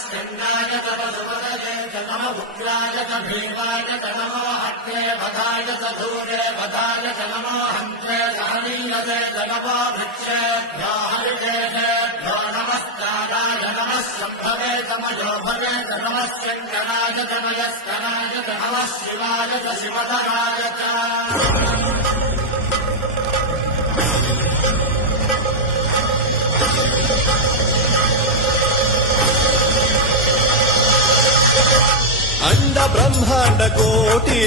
स्कन्दाय च वसुपतये च नम उग्राय च भीमाय च नमो हत्ये वधाय च धूरे वधाय च नमो हन्त्रे सहनीयते च नमो भिक्षेभ्यो हरिकेशेभ्यो नमस्काराय नमः शम्भवे च मयोभवे च नमः शङ्कराय च मयस्कराय च नमः शिवाय च शिवधराय च अंड ब्रह्मांड कोटि